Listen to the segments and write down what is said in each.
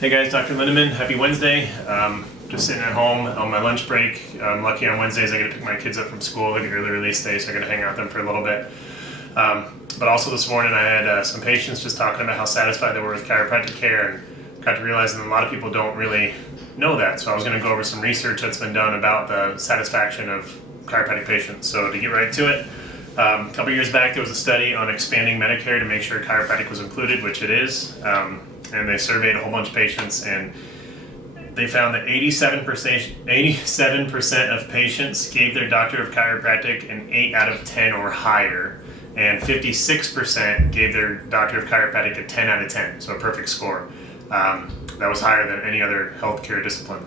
Hey guys, Dr. Lindemann, happy Wednesday. Just sitting at home on my lunch break. I'm lucky on Wednesdays I get to pick my kids up from school. They get early release day, so I get to hang out with them for a little bit. But also this morning I had some patients just talking about how satisfied they were with chiropractic care, and got to realize that a lot of people don't really know that. So I was going to go over some research that's been done about the satisfaction of chiropractic patients. So to get right to it, a couple years back there was a study on expanding Medicare to make sure chiropractic was included, which it is. And they surveyed a whole bunch of patients, and they found that 87% of patients gave their doctor of chiropractic an 8 out of 10 or higher, and 56% gave their doctor of chiropractic a 10 out of 10, so a perfect score. That was higher than any other healthcare discipline.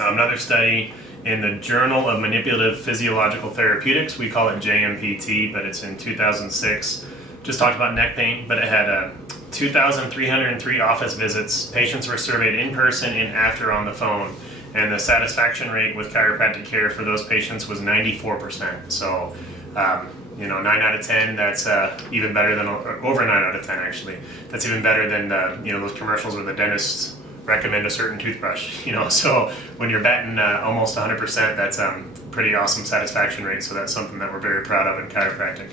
Another study in the Journal of Manipulative Physiological Therapeutics, we call it JMPT, but it's in 2006, just talked about neck pain, but it had 2,303 office visits. Patients were surveyed in person and after on the phone, and the satisfaction rate with chiropractic care for those patients was 94%. So, 9 out of 10, that's even better than, over 9 out of 10 actually. That's even better than, those commercials where the dentists recommend a certain toothbrush, So when you're batting almost 100%, that's pretty awesome satisfaction rate. So that's something that we're very proud of in chiropractic.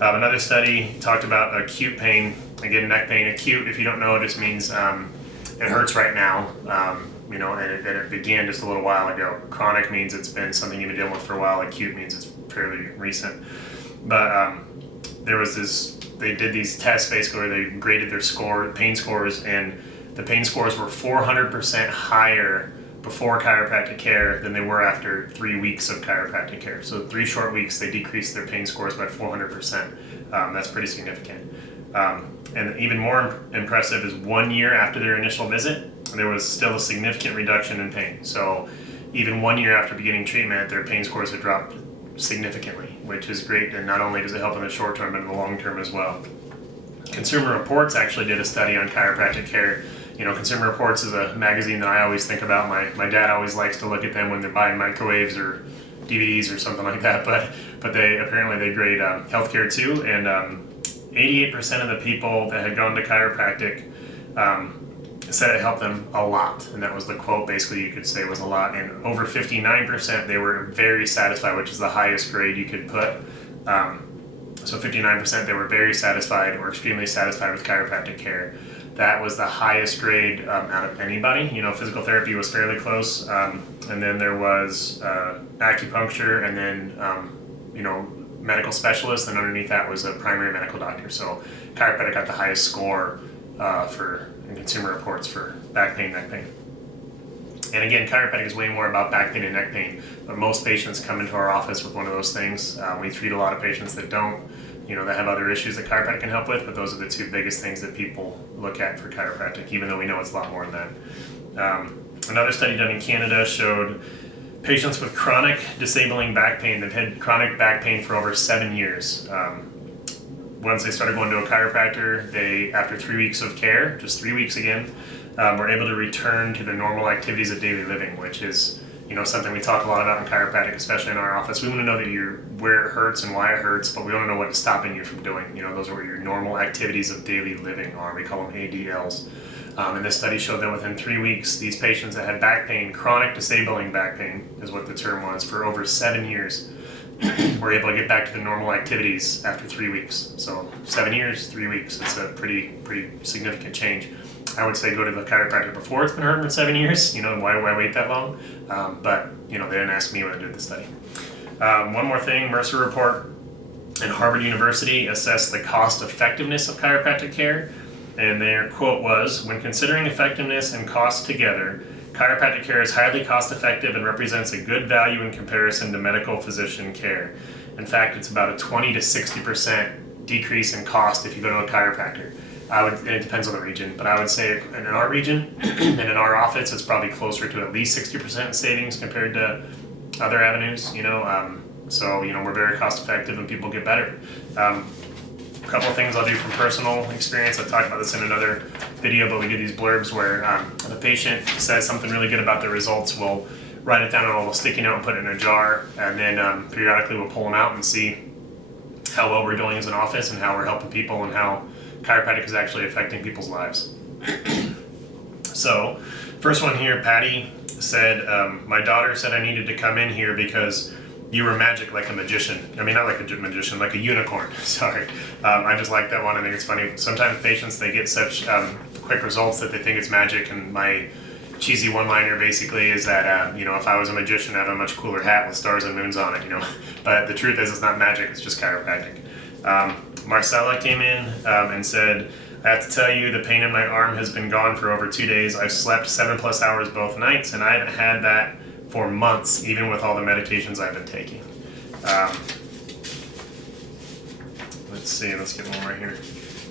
Another study talked about acute pain. Again, neck pain. Acute, if you don't know, just means it hurts right now, and it began just a little while ago. Chronic means it's been something you've been dealing with for a while. Acute means it's fairly recent. But they did these tests basically where they graded their pain scores, and the pain scores were 400% higher before chiropractic care than they were after 3 weeks of chiropractic care. So 3 short weeks, they decreased their pain scores by 400%. That's pretty significant. And even more impressive is 1 year after their initial visit, there was still a significant reduction in pain. So even 1 year after beginning treatment, their pain scores had dropped significantly, which is great. And not only does it help in the short term, but in the long term as well. Consumer Reports actually did a study on chiropractic care. Consumer Reports is a magazine that I always think about. My dad always likes to look at them when they're buying microwaves or DVDs or something like that. But they grade healthcare too, and 88% of the people that had gone to chiropractic said it helped them a lot, and that was the quote. Basically, you could say was a lot. And over 59% they were very satisfied, which is the highest grade you could put. So 59% they were very satisfied or extremely satisfied with chiropractic care. That was the highest grade out of anybody. Physical therapy was fairly close, and then there was acupuncture, and then medical specialist, and underneath that was a primary medical doctor. So chiropractic got the highest score in Consumer Reports for back pain, neck pain. And again, chiropractic is way more about back pain and neck pain, but most patients come into our office with one of those things. We treat a lot of patients that don't, that have other issues that chiropractic can help with, but those are the 2 biggest things that people look at for chiropractic, even though we know it's a lot more than that. Another study done in Canada showed patients with chronic disabling back pain that had chronic back pain for over 7 years. Once they started going to a chiropractor, they, after 3 weeks of care, just 3 weeks again, were able to return to their normal activities of daily living, which is something we talk a lot about in chiropractic, especially in our office. We want to know that where it hurts and why it hurts, but we want to know what it's stopping you from doing. Those are what your normal activities of daily living are. We call them ADLs. And this study showed that within 3 weeks, these patients that had back pain, chronic disabling back pain is what the term was, for over 7 years, were able to get back to the normal activities after 3 weeks. So 7 years, 3 weeks, it's a pretty significant change. I would say go to the chiropractor before it's been hurting for 7 years. Why wait that long? But they didn't ask me when I did the study. One more thing, Mercer Report and Harvard University assessed the cost effectiveness of chiropractic care. And their quote was, "When considering effectiveness and cost together, chiropractic care is highly cost effective and represents a good value in comparison to medical physician care. In fact, it's about a 20 to 60% decrease in cost if you go to a chiropractor." It depends on the region, but I would say in our region and in our office, it's probably closer to at least 60% savings compared to other avenues, So, we're very cost effective and people get better. A couple of things I'll do from personal experience. I talked about this in another video, but we do these blurbs where if a patient says something really good about their results, we'll write it down on a little sticky note and put it in a jar, and then periodically we'll pull them out and see how well we're doing as an office and how we're helping people and how chiropractic is actually affecting people's lives. So, first one here, Patty said, my daughter said I needed to come in here because you were magic like a magician. I mean, not like a magician, like a unicorn. Sorry. I just like that one. I think it's funny. Sometimes patients, they get such quick results that they think it's magic, and my cheesy one-liner basically is that, if I was a magician, I'd have a much cooler hat with stars and moons on it, But the truth is, it's not magic, it's just chiropractic. Marcella came in and said, I have to tell you, the pain in my arm has been gone for over 2 days. I've slept 7+ hours both nights, and I haven't had that for months, even with all the medications I've been taking. Let's see, let's get one more here.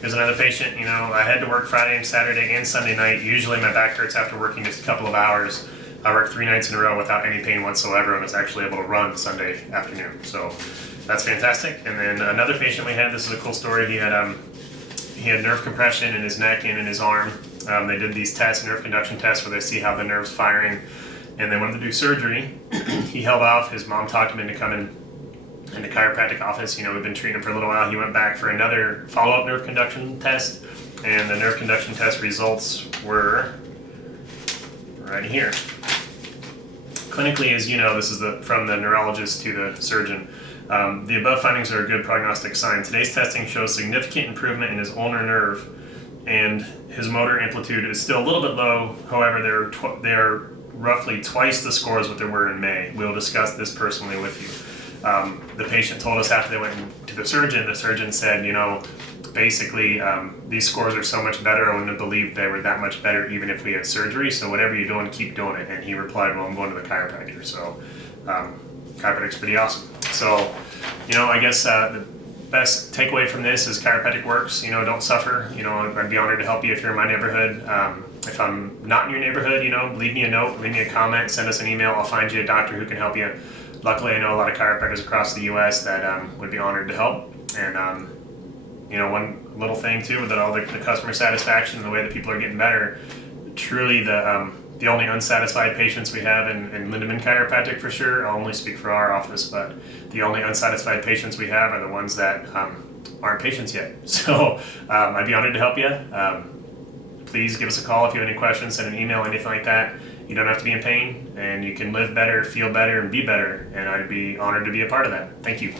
Here's another patient, I had to work Friday and Saturday and Sunday night. Usually my back hurts after working just a couple of hours. I worked 3 nights in a row without any pain whatsoever and was actually able to run Sunday afternoon. So that's fantastic. And then another patient we had, this is a cool story. He had nerve compression in his neck and in his arm. They did these tests, nerve conduction tests, where they see how the nerve's firing. And they wanted to do surgery. He held off. His mom talked him into coming in the chiropractic office. We've been treating him for a little while. He went back for another follow-up nerve conduction test, and the nerve conduction test results were right here. Clinically, as you know, this is from the neurologist to the surgeon. The above findings are a good prognostic sign. Today's testing shows significant improvement in his ulnar nerve, and his motor amplitude is still a little bit low. However, they're roughly twice the scores what they were in May. We'll discuss this personally with you. The patient told us after they went to the surgeon said, basically, these scores are so much better, I wouldn't have believed they were that much better even if we had surgery, so whatever you're doing, keep doing it. And he replied, well, I'm going to the chiropractor. So chiropractic's pretty awesome. So, I guess the best takeaway from this is chiropractic works. Don't suffer. I'd be honored to help you if you're in my neighborhood. If I'm not in your neighborhood, leave me a note, leave me a comment, send us an email. I'll find you a doctor who can help you. Luckily, I know a lot of chiropractors across the U.S. that would be honored to help. And, one little thing, too, with all the customer satisfaction and the way that people are getting better, truly the only unsatisfied patients we have in Lindemann Chiropractic, for sure, I'll only speak for our office, but the only unsatisfied patients we have are the ones that aren't patients yet. So I'd be honored to help you. Please give us a call if you have any questions, send an email, anything like that. You don't have to be in pain, and you can live better, feel better, and be better, and I'd be honored to be a part of that. Thank you.